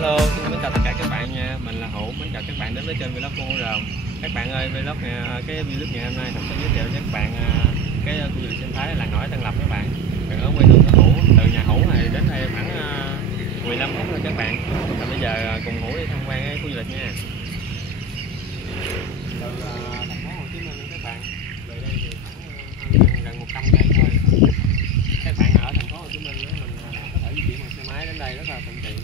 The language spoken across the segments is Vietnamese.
Hello, xin mến chào tất cả các bạn nha. Mình là Hữu, mến chào các bạn đến với kênh Vlog Con Hữu Ròm. Các bạn ơi, cái vlog ngày hôm nay Hữu sẽ giới thiệu cho các bạn cái khu du lịch sinh thái làng nổi Tân Lập các bạn. Gần ở quê hương của Hữu, từ nhà Hữu này đến đây khoảng 15 phút thôi các bạn. Và bây giờ cùng Hữu đi tham quan cái khu du lịch nha. Từ thành phố Hồ Chí Minh các bạn, về đây thì khoảng gần 100 cây thôi. Các bạn ở thành phố Hồ Chí Minh mình có thể di chuyển bằng xe máy đến đây rất là thuận tiện.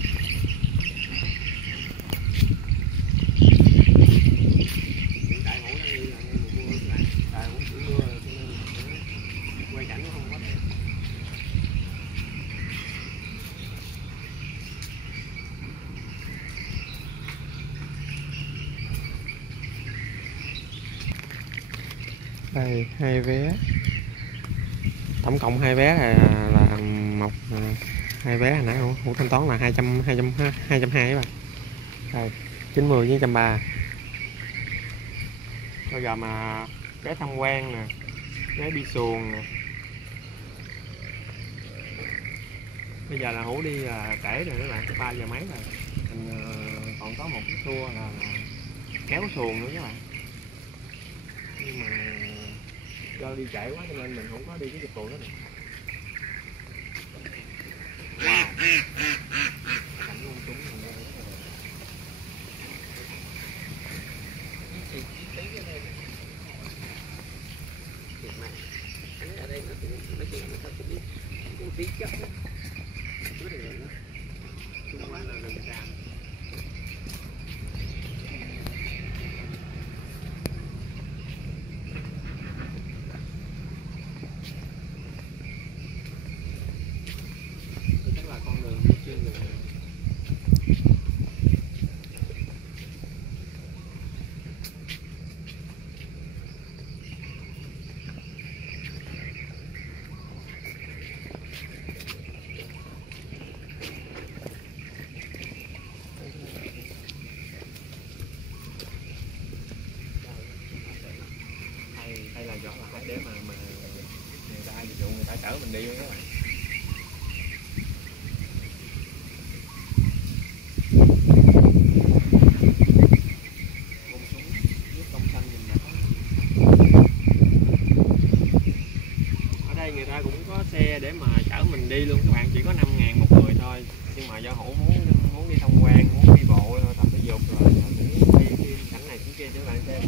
Hiện tại Hữu đang đi là mùa mưa các bạn, tại Hữu chỉ mưa cho nên quay cảnh nó không có đẹp. Đây hai vé, tổng cộng hai vé là một hai vé hồi nãy Hữu thanh toán là 220 các bạn. Đây 90 với 130. Bây giờ mà vé tham quan nè, vé đi xuồng nè. Bây giờ là Hữu đi là trễ rồi các bạn, 3 giờ mấy rồi. Mình còn có một cái tour là kéo xuồng nữa các bạn. Nhưng mà do đi trễ quá cho nên mình không có đi cái dịch vụ đó này. Wow. Cảnh con súng mình đây rất là đẹp. Ở đây nó cũng nói chung là nó cũng tí chất đó. Cứ thì nó chung quanh là rừng tràm. Chắc là con đường đi chuyên đường này. Đây là chỗ lại để mà người ta ví dụ người ta chở mình đi luôn các bạn. Bông súng với công xanh nhìn đẹp. Ở đây người ta cũng có xe để mà chở mình đi luôn các bạn, chỉ có 5.000 một người thôi. Nhưng mà do Hữu muốn đi tham quan, muốn đi bộ tập thể dục rồi muốn quay phim cảnh này cảnh kia cho các bạn xem.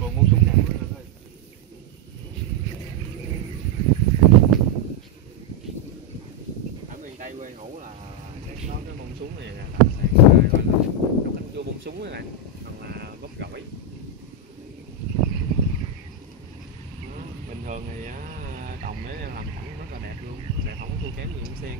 Còn muốn súng đẹp nữa thôi. Ở miền Tây quê Hữu là sẽ có cái bông súng này là sẽ gọi là đúc cánh vô bông súng các bạn, còn là bóp gỏi. Bình thường thì trồng để làm cảnh rất là đẹp luôn, đẹp không có thua kém gì bông sen.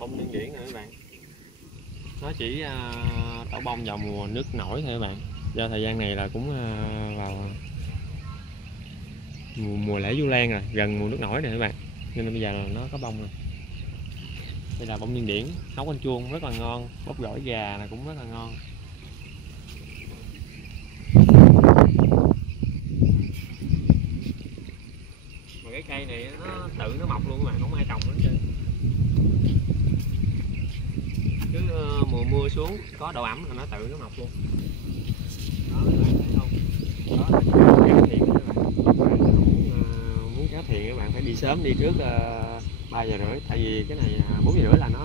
Bông điên điển rồi các bạn, nó chỉ tỏ bông vào mùa nước nổi thôi các bạn, do thời gian này là cũng vào mùa lễ Vu Lan rồi, gần mùa nước nổi rồi các bạn, nên bây giờ là nó có bông rồi. Đây là bông điên điển, nấu canh chuông rất là ngon, bóp gỏi gà là cũng rất là ngon. Mà cái cây này nó tự nó mọc luôn các bạn, không ai trồng nó hết trơn. Cứ mùa mưa xuống có độ ẩm là nó tự nó mọc luôn. Đó các bạn thấy không? Đó là cải thiện các bạn. Muốn cải thiện các bạn phải đi sớm, đi trước 3 giờ rưỡi, tại vì cái này 4 giờ rưỡi là nó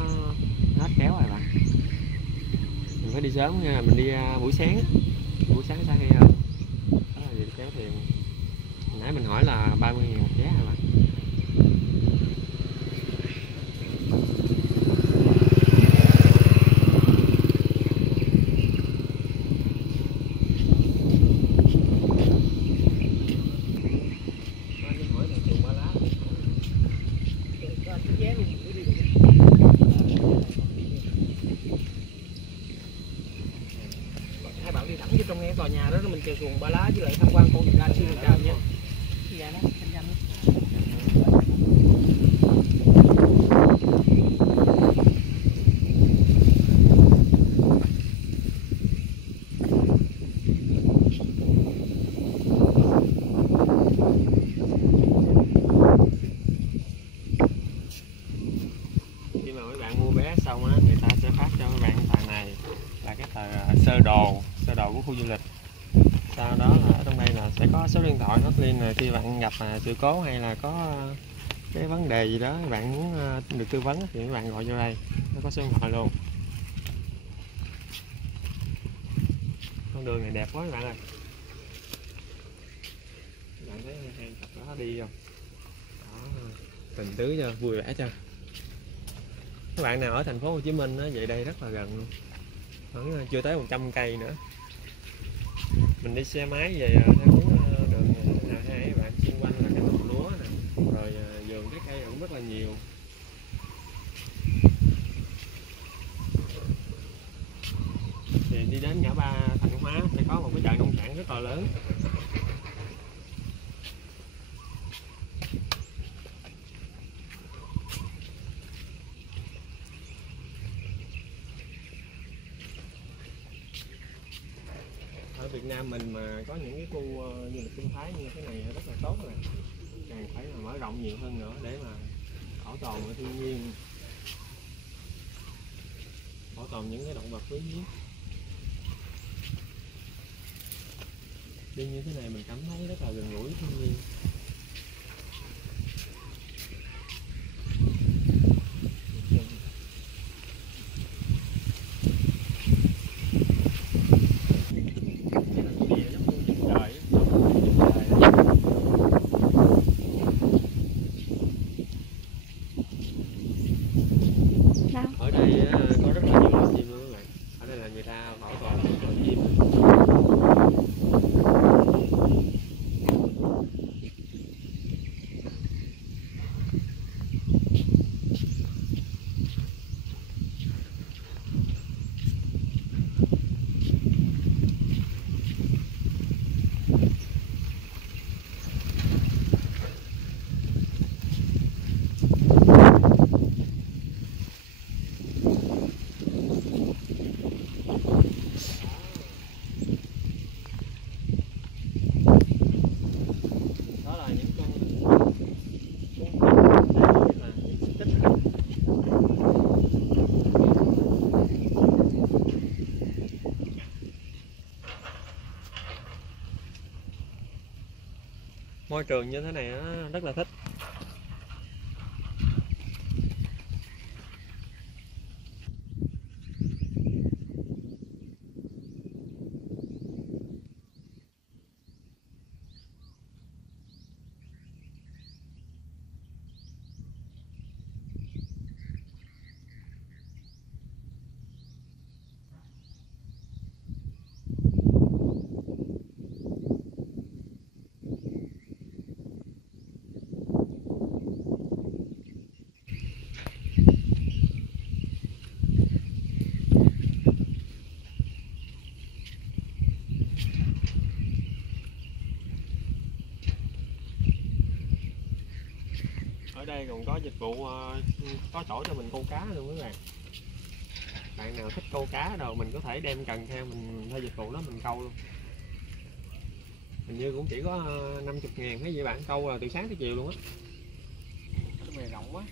hết kéo rồi bạn. Mình phải đi sớm nha, mình đi buổi sáng sáng hay hơn. Đó là gì kéo thiền. Nãy nãy mình hỏi là 30.000 một vé hả bạn? Hai bạn đi thẳng vô trong ngay tòa nhà đó, mình chèo xuồng Ba Lá với lại tham quan con đường đa siêu tràm nha. Dạ đó, anh Danh. Khi mà mấy bạn mua vé xong á, người ta sẽ phát cho các bạn tờ này là cái tờ sơ đồ của khu du lịch. Sau đó là ở trong đây là sẽ có số điện thoại hotline, rồi khi bạn gặp sự cố hay là có cái vấn đề gì đó các bạn muốn được tư vấn thì các bạn gọi vô đây, nó có số điện thoại luôn. Con đường này đẹp quá các bạn ơi, các bạn thấy hai cặp đó đi không đó, tình tứ cho vui vẻ cho các bạn nào ở thành phố Hồ Chí Minh á, về đây rất là gần luôn, khoảng chưa tới 100 cây nữa. Mình đi xe máy về theo hướng đường A2 các bạn, xung quanh là cái đồng lúa nè, rồi vườn trái cây cũng rất là nhiều. Thì đi đến ngã ba Thành Hóa sẽ có một cái chợ nông sản rất là lớn. Ở Việt Nam mình mà có những cái khu du lịch sinh thái như thế này rất là tốt rồi, càng phải là mở rộng nhiều hơn nữa để mà bảo tồn ở thiên nhiên, bảo tồn những cái động vật quý hiếm. Đi như thế này mình cảm thấy rất là gần gũi với thiên nhiên. Ở đây có rất là nhiều loài chim luôn các bạn. Ở đây là người ta bảo tồn những loài chim. Đó là những con môi trường như thế này nó rất là thích. Ở đây còn có dịch vụ có chỗ cho mình câu cá luôn các bạn. Bạn nào thích câu cá đâu mình có thể đem cần theo, mình thuê dịch vụ đó mình câu luôn. Hình như cũng chỉ có 50.000 hay gì bạn, câu là từ sáng tới chiều luôn á. Cái này rộng quá.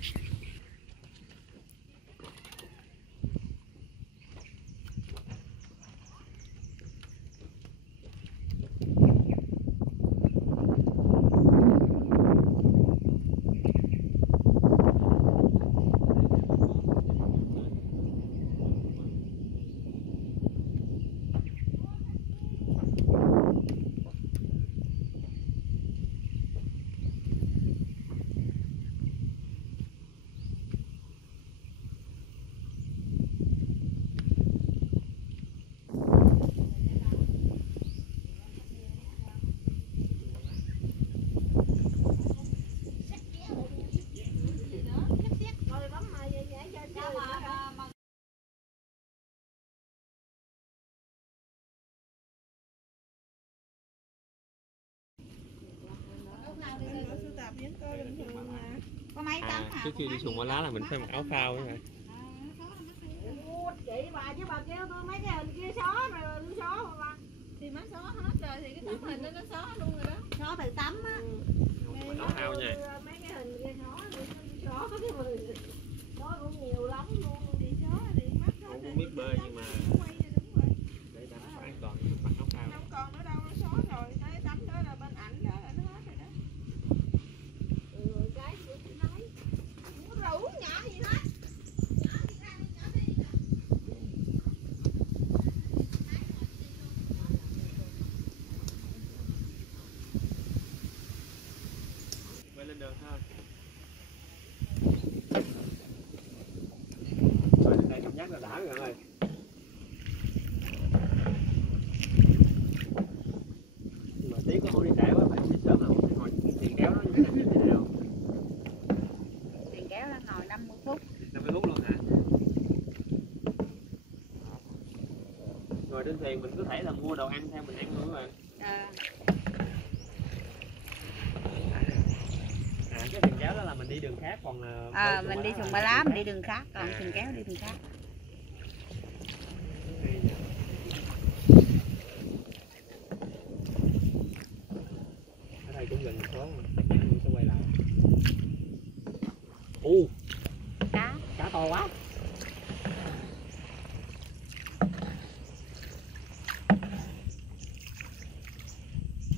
tập vẫn có bình thường mà. Có mấy tấm à? Trước khi đi xuồng ba lá là mình phải mặc áo phao nữa rồi. Chị bà chứ bà kêu tôi mấy cái hình kia xóa rồi tôi xóa mà bà. Thì má xóa hết rồi thì cái tấm hình đó nó xóa luôn rồi đó. Xóa từ tấm á. Áo phao nha. Mấy cái hình kia xóa rồi xóa cái người. Xóa cũng nhiều lắm luôn thì xóa thì mất hết. Không cũng biết bơi nhưng mà để đảm bảo an toàn mặc áo phao. Không còn nữa đâu, nó xóa rồi. Cái tấm đó là bên ảnh đó là nó hết rồi đó. Rồi cái gì tôi nói. Không có rủ nhỏ gì hết. Lên đường thôi. Rồi đến đây cảm giác là đã rồi bạn ơi. Nhưng mà tiếc có không đi trễ quá, phải đi sớm nào không ngồi tiền kéo nó như thế nào. Tiền kéo nó ngồi 50 phút. 50 phút luôn hả? Ngồi trên thuyền mình có thể là mua đồ ăn theo mình ăn luôn các bạn. Cái thuyền kéo đó là mình đi đường khác, còn mình đi xuồng ba lá mình đi đường khác, còn thuyền kéo đi đường khác. Ở đây cũng gần thành phố, chắc chắn mình sẽ quay lại. Cá to quá.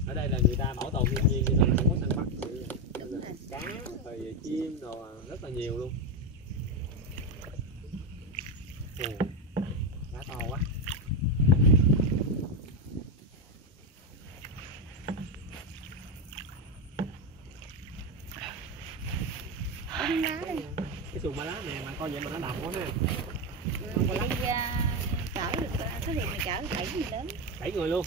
Ở đây là người ta bảo tồn thiên nhiên cho nên không có săn bắt. Cá, rồi chim đồ rất là nhiều luôn. Cá to quá. Cái xuồng ba lá này mà coi vậy mà nó đầm quá ha. Đi chở được cái thuyền này chở 7 người lớn. 7 người luôn.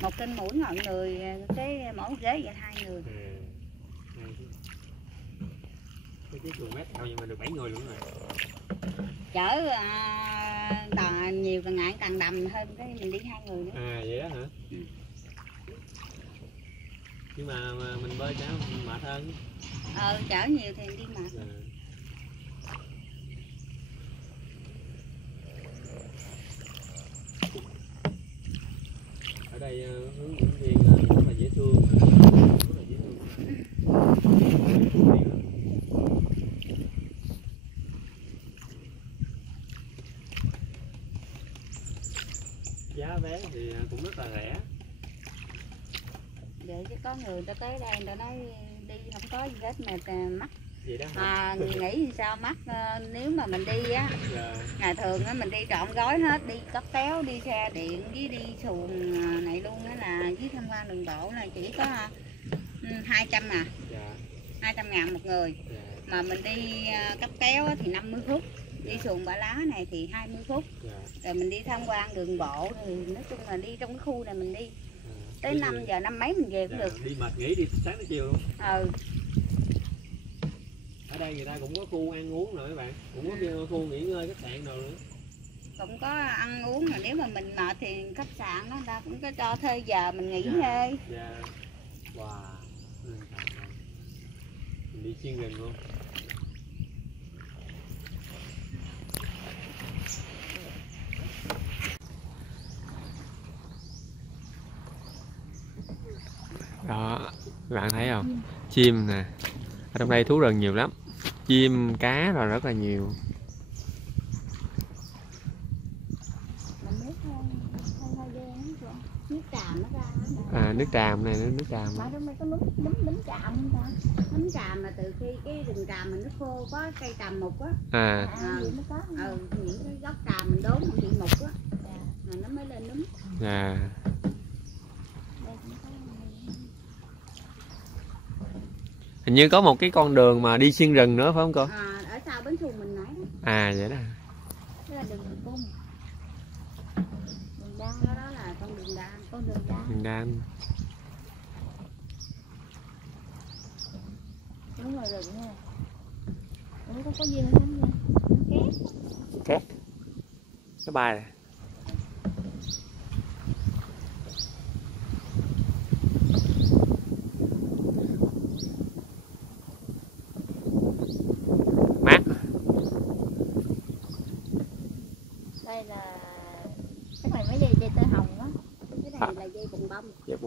Một trên mũi mọi người, cái mỗi ghế vậy 2 người. Cái chiếc xuồng mét cao nhưng mà được 7 người luôn rồi. Chở nhiều càng ngại càng đầm hơn, cái mình đi 2 người nữa. Vậy đó hả? Nhưng mà mình bơi cho mệt hơn. Chở nhiều thì đi mệt. Ở đây hướng dẫn viên rất là dễ thương, rất là dễ thương. Giá vé thì cũng rất là rẻ. Vậy chứ có người ta tới đây người ta nói đi không có gì hết mà mắc. Vậy đó. Nghĩ sao mắc, nếu mà mình đi á, ngày thường á mình đi trọn gói hết, đi cáp kéo, đi xe điện với đi xuồng này luôn á, là với tham quan đường bộ là chỉ có 200 à. 200.000 một người. Mà mình đi cáp kéo thì 50 phút, đi xuồng ba lá này thì 20 phút. Rồi mình đi tham quan đường bộ thì nói chung là đi trong cái khu này mình đi tới 5 giờ 5 mấy mình về cũng được. Đi mệt nghỉ đi sáng tới chiều luôn. Ở đây người ta cũng có khu ăn uống rồi các bạn, cũng có khu nghỉ ngơi khách sạn rồi nữa. Cũng có ăn uống, mà nếu mà mình mệt thì khách sạn đó, người ta cũng có cho thuê giờ mình nghỉ ngơi. Wow. Mình đi xuyên rừng luôn. Đó, các bạn thấy không? Chim nè. Ở trong đây thú rừng nhiều lắm. Chim, cá rồi rất là nhiều. Nước tràm nó ra. Nước tràm này, nước tràm. Mà đâu có nấm tràm không ta? Nấm tràm mà từ khi cái rừng tràm mình nó khô, có cây tràm mục á. Những cái gốc tràm mình đốn không bị mục á. Rồi nó mới lên nấm. Hình như có một cái con đường mà đi xuyên rừng nữa phải không cô? Ở sau bến xuồng mình nãy đó. Vậy đó. Đó là đường cung. Đường đan đó là con đường đan, Đường đan. Đúng rồi rừng nha. Có duyên lắm nha. Két. Cái bài này.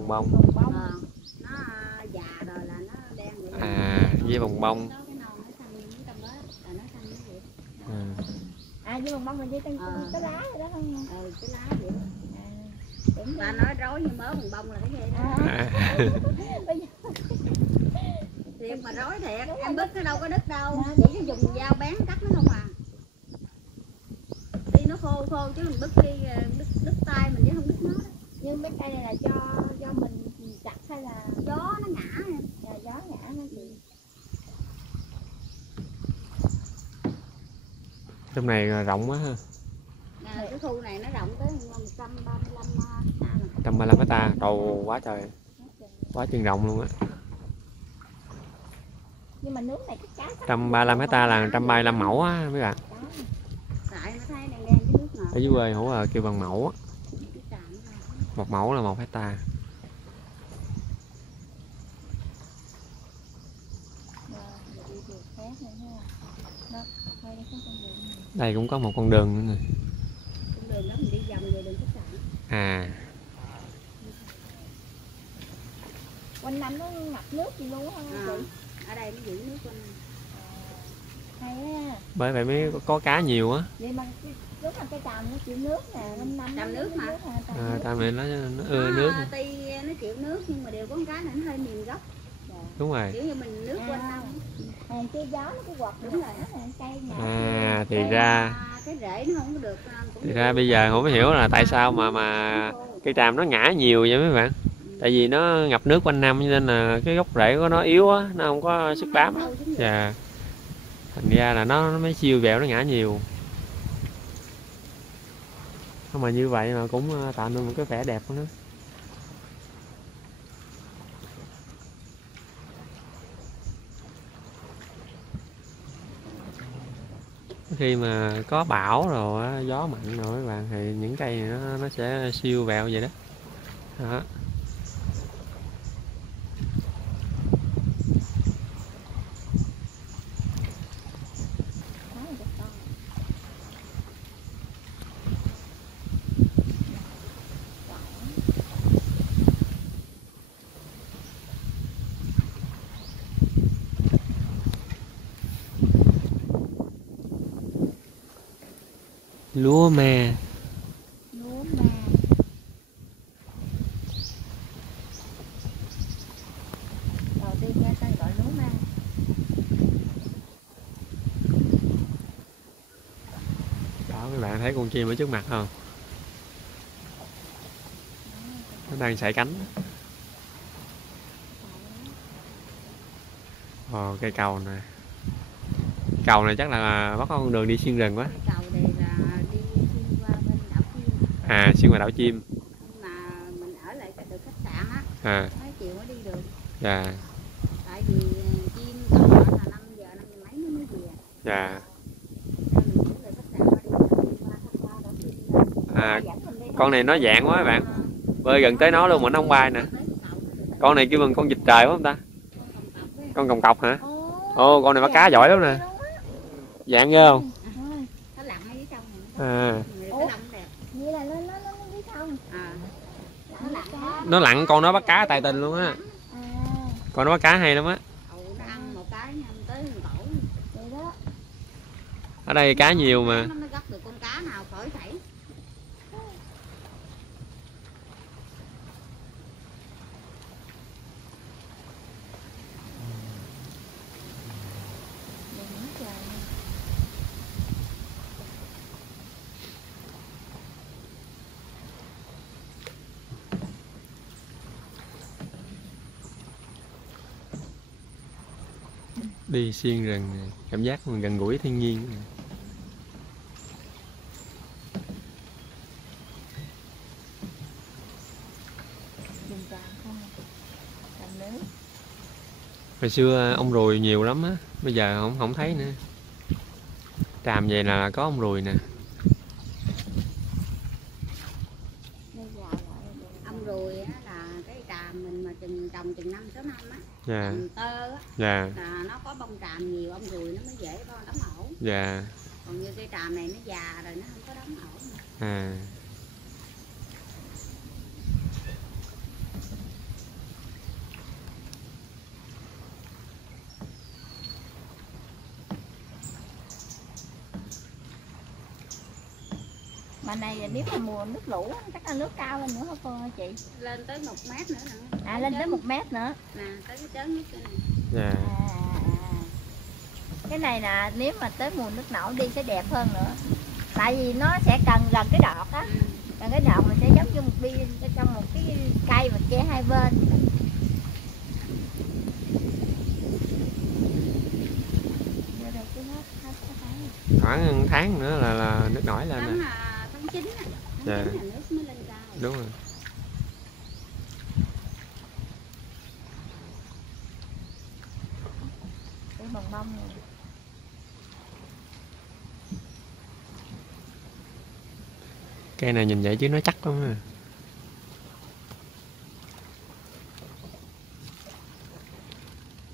bồng bông. Nó già rồi là nó đen vậy. Dưa bồng bông. Cái non nó xanh như trong đó là nó xanh như vậy. Dưa bồng bông là dưa cái lá rồi đó không? Cái lá vậy. Bà nói rối như mớ bồng bông là cái gì đó. Thiệt mà rối thiệt, em bứt nó đâu có đứt đâu, chỉ có dùng dao bén cắt nó không à. Đi nó khô khô chứ mình bứt đi đứt tay mình chứ không đứt nó. Nhưng mấy cây này là do mình chặt hay là Gió nó ngã. gió ngã nó chị? Trong này rộng quá ha. Cái khu này nó rộng tới 135 ha. 135 hecta, trầu quá trời. Quá chừng rộng luôn á. Nhưng mà nước này cái cá 135 hecta là 135 mẫu á mấy bạn. Tại nó thấy đen đen cái nước ngọt. Ở dưới quê hổ là kêu bằng mẫu á. Một mẫu là 1 hecta. Đây cũng có một con đường nữa nè. Con đường đó mình đi vòng về đường khách sạn. quanh năm nó ngập nước gì luôn không chị? Ở đây nó giữ nước quanh năm. Hay á. Bởi vậy mới có cá nhiều á. Vậy mà lúc mà cây tràm nó chịu nước nè, quanh năm Tràm nước mà. Tràm này nó ưa nước. Tuy nó chịu nước nhưng mà điều có con cá này nó hơi mềm gốc. Đúng rồi. Kiểu như mình nước quanh năm. Cái gió nó cứ quật đúng rồi. cây ngã. Thì ra cái rễ nó không có được. Thì ra bây giờ không hiểu là tại sao mà cây tràm nó ngã nhiều vậy mấy bạn. Tại vì nó ngập nước quanh năm cho nên là cái gốc rễ của nó yếu á, nó không có sức bám. Và thành ra là nó mới siêu vẹo, nó ngã nhiều. Nhưng mà như vậy mà cũng tạo nên một cái vẻ đẹp của nó. Khi mà có bão rồi gió mạnh rồi các bạn, thì những cây này nó sẽ siêu vẹo vậy đó. Đó. Lúa me. Đầu tiên nghe tên gọi lúa me. Đó, các bạn thấy con chim ở trước mặt không? Nó đang sải cánh. Cây cầu nè. Cầu này chắc là bắt có con đường đi xuyên rừng quá. Cầu này là đi xuyên qua bên đảo Chim. Xuyên qua đảo Chim. Nhưng mà mình ở lại được khách sạn á. Mấy chiều mới đi được. Dạ. Tại vì chim cầu là 5 giờ mấy nó mới về. Dạ. Mình cũng được khách sạn qua đi Con này nó dạng quá các bạn. Bơi gần tới nó luôn mà nó không bay nè. Con này kêu bằng con vịt trời phải không ta? Con còng cọc hả? Con này bắt cá giỏi lắm nè. Dạng ghê không? Nó lặn ở dưới sông này. Cái lông đẹp. Vậy là nó dưới sông. Nó lặn, con nó bắt cá tài tình luôn á. Con nó bắt cá hay lắm á. Nó ăn một cái nha, tới tổ. Vậy đó. Ở đây cá nhiều mà. Nó mới gấp được con cá nào khỏi thảy. Đi xuyên rừng này, cảm giác mình gần gũi thiên nhiên này. Hồi xưa ông ruồi nhiều lắm á, bây giờ không thấy nữa. Tràm vậy là có ông ruồi nè. Ông ruồi á là cái tràm mình mà trồng chừng 5-6 năm á. Dạ. Tơ á. Dạ. Là nó có bông tràm nhiều, ông ruồi nó mới dễ có đóng ổ. Dạ. Còn như cây tràm này nó già rồi nó không có đóng ổ nữa. Mà này nếu mà mùa nước lũ chắc là nước cao lên nữa hả cô hả chị? Lên tới 1 mét nữa nè. À lên tới 1 mét nữa. Nè, tới cái chớn nước kia nè. Dạ. Cái này là nếu mà tới mùa nước nổi đi sẽ đẹp hơn nữa. Tại vì nó sẽ cần gần cái đọt á. Gần cái đọt mình sẽ giống như một viên trong một cái cây mà che hai bên. Khoảng tháng nữa là nước nổi lên nè. Tháng 9 á. Dạ. Tháng 9 là nước mới lên cao. Đúng rồi. Cái bằng bông này. Cây này nhìn vậy chứ nó chắc lắm à.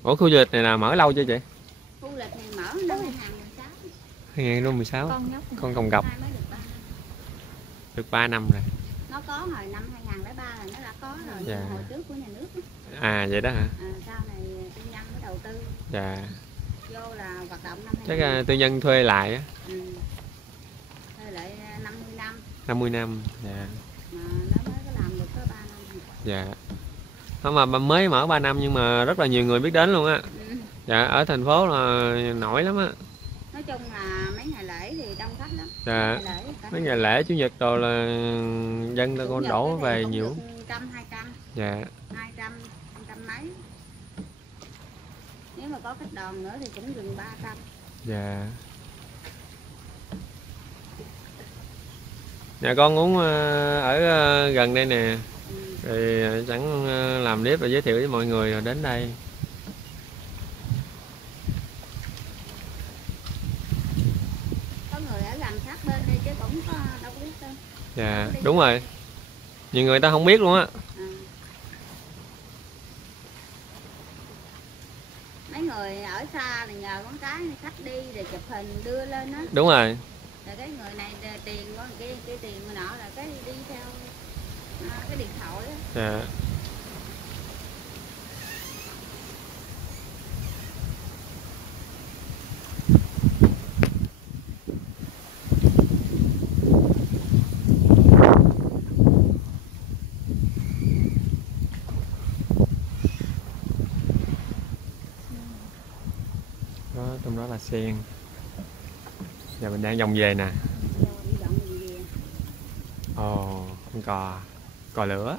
Ủa khu du lịch này là mở lâu chưa chị? Khu du lịch này mở năm 2016. 2016. Con Còng Gọc được 3 năm rồi. Nó có hồi năm 2003 là nó đã có rồi. Dạ. Hồi trước của nhà nước đó. À vậy đó hả? Sau này tư nhân mới đầu tư. Dạ. Vô là hoạt động năm 2000. Chắc tư nhân thuê lại á. Thuê lại 50 năm. 50 năm. Dạ. Mà nó mới có làm được có 3 năm. Dạ. Không mà mới mở 3 năm nhưng mà rất là nhiều người biết đến luôn á. Dạ, ở thành phố là nổi lắm á. Nói chung là mấy ngày lễ thì đông khách lắm. Dạ. Mấy ngày lễ chủ nhật đồ là dân ta con đổ về nhiều. 100 200. Dạ. 200 mấy. Nếu mà có khách đoàn nữa thì cũng gần 300. Dạ. Nhà con muốn ở gần đây nè. Thì sẵn làm clip và giới thiệu với mọi người rồi đến đây. Có người ở gần sát bên đây chứ cũng có đâu biết đâu. Dạ, đúng rồi. Nhiều người ta không biết luôn á. Mấy người ở xa là nhờ con cái khách đi rồi chụp hình đưa lên á. Đúng rồi. Rồi cái người này tiền con kia tiền người nọ là cái đi theo cái điện thoại á. Dạ. Đó, trong đó là sen. Giờ mình đang vòng về nè. Ồ, con cò lửa.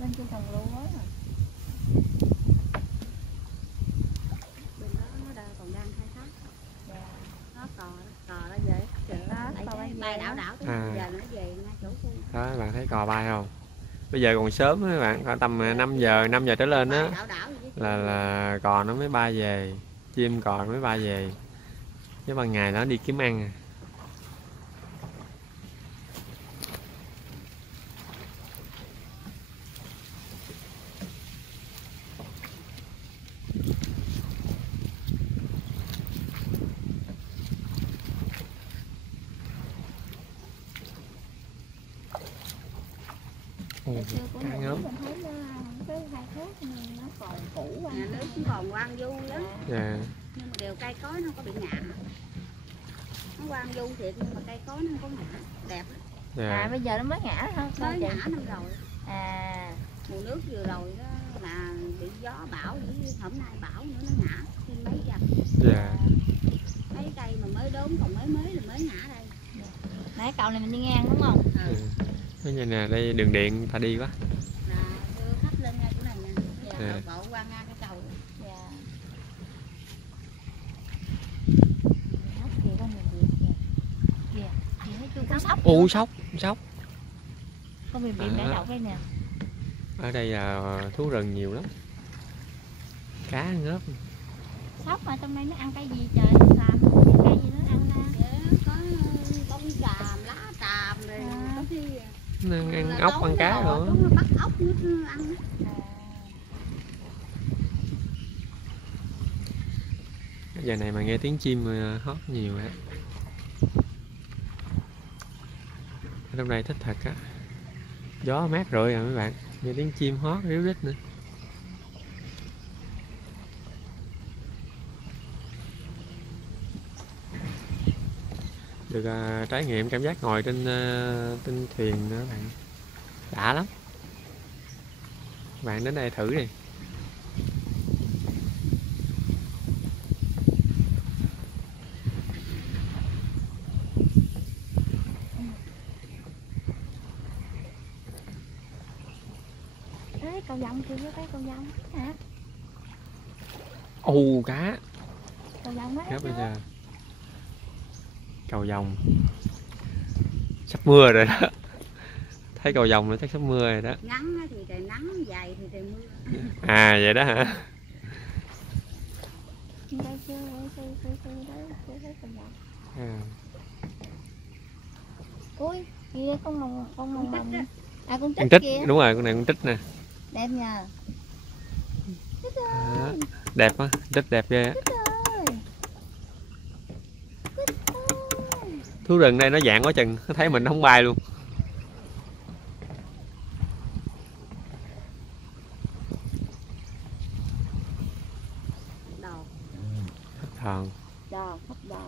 Lên trên trồng lúa rồi. Bên đó nó còn đang khai thác. Nó cò nó về bay đảo tới giờ nó về ngay chỗ khu. Đó bạn thấy cò bay không? Bây giờ còn sớm các bạn, khoảng tầm 5 giờ trở lên á là cò nó mới bay về, chim cò nó mới bay về. Chứ ban ngày nó đi kiếm ăn. Cá ngớm. Nhà nước cũng còn hoang vu lắm. Dạ. Nhưng mà đều cây cối nó không có bị ngã. Nó hoang vu thiệt nhưng mà cây cối nó không có ngã, đẹp lắm. Dạ. Bây giờ nó mới ngã hả? Mới ngã năm rồi. Mùa nước vừa rồi đó là bị gió bão, hôm nay bão nữa nó ngã thêm mấy dặm. Dạ. Mấy cây mà mới đốn còn mới là mới ngã đây. Nãy cầu này mình đi ngang đúng không? Cái nhà nè, đây đường điện ta đi quá. Là đưa khách lên ngay chỗ này nè. Dạ, bộ qua ngang cái cầu. Dạ. Sóc kìa con người kìa. Kìa, Sóc. Con bị để đậu đây nè. Ở đây là thú rừng nhiều lắm. Cá ngớp. Sóc mà trong đây nó ăn cái gì trời? Làm cái gì nó ăn ra? Có bông tràm, lá tràm rồi có khi nó ăn ốc, ăn cá rồi. Nó bắt ốc nó ăn. Giờ này mà nghe tiếng chim hót nhiều á. Ở trong đây thích thật á. Gió mát rồi à mấy bạn. Nghe tiếng chim hót ríu rít nữa. được trải nghiệm cảm giác ngồi trên trên thuyền nữa bạn, đã lắm. Bạn đến đây thử đi. Đấy, cầu vồng kìa, thấy cầu vồng hả? Ồ, cá. Cầu vồng quá. Cá bây giờ. Cầu vồng. Sắp mưa rồi đó. Thấy cầu vồng nó chắc sắp mưa rồi đó. Ngắn thì trời nắng, dài thì trời mưa. À vậy đó hả? Đây chưa, đấy, chưa thấy cầu vồng. À. Ui, kia con mồng Trích. À, con Con trích trích, kìa. đúng rồi, con này con trích nè. Đẹp nha. Đó. Đẹp á, trích đẹp ghê á. Thú rừng đây nó dạng quá chừng, nó thấy mình nó không bay luôn. Đò. Thòn. Đò, hấp đò.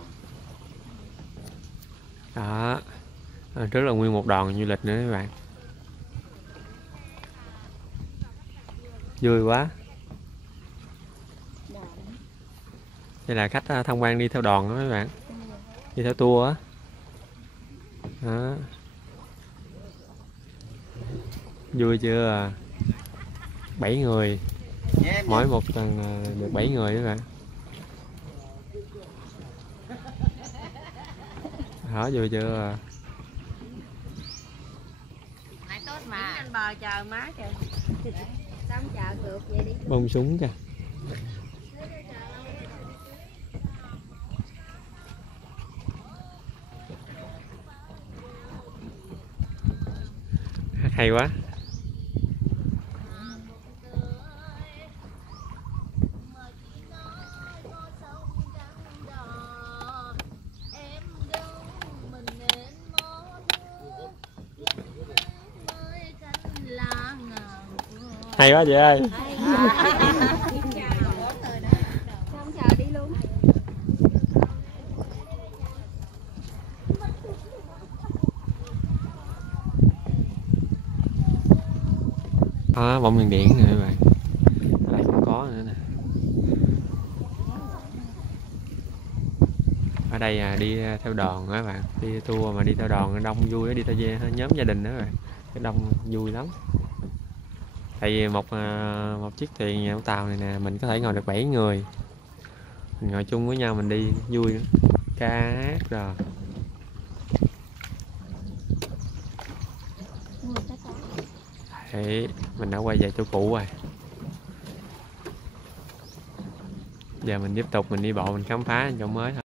Đó. Trước là nguyên một đoàn du lịch nữa các bạn. Vui quá. Đò. Đây là khách tham quan đi theo đoàn đó mấy bạn. Đi theo tour á. Đó. Vui chưa? 7 người. Mỗi một tuần được 7 người các bạn. Đó, vui chưa? Mày tốt mà. Anh bò chờ má kìa. Sao không chờ được vậy đi. Bông súng kìa. Hay quá. Hay quá chị ơi. Không chờ đi luôn. Đó, bông điên điển nè các bạn. Ở đây cũng có nữa nè. Ở đây đi theo đoàn các bạn, đi tour mà đi theo đoàn đông vui, đi theo nhóm gia đình đó các bạn, cái đông vui lắm. Tại vì một chiếc thuyền một tàu này nè, mình có thể ngồi được 7 người, mình ngồi chung với nhau mình đi vui nữa. Ca hát rồi. Đấy, mình đã quay về chỗ cũ rồi. Giờ mình tiếp tục mình đi bộ, mình khám phá chỗ mới thôi.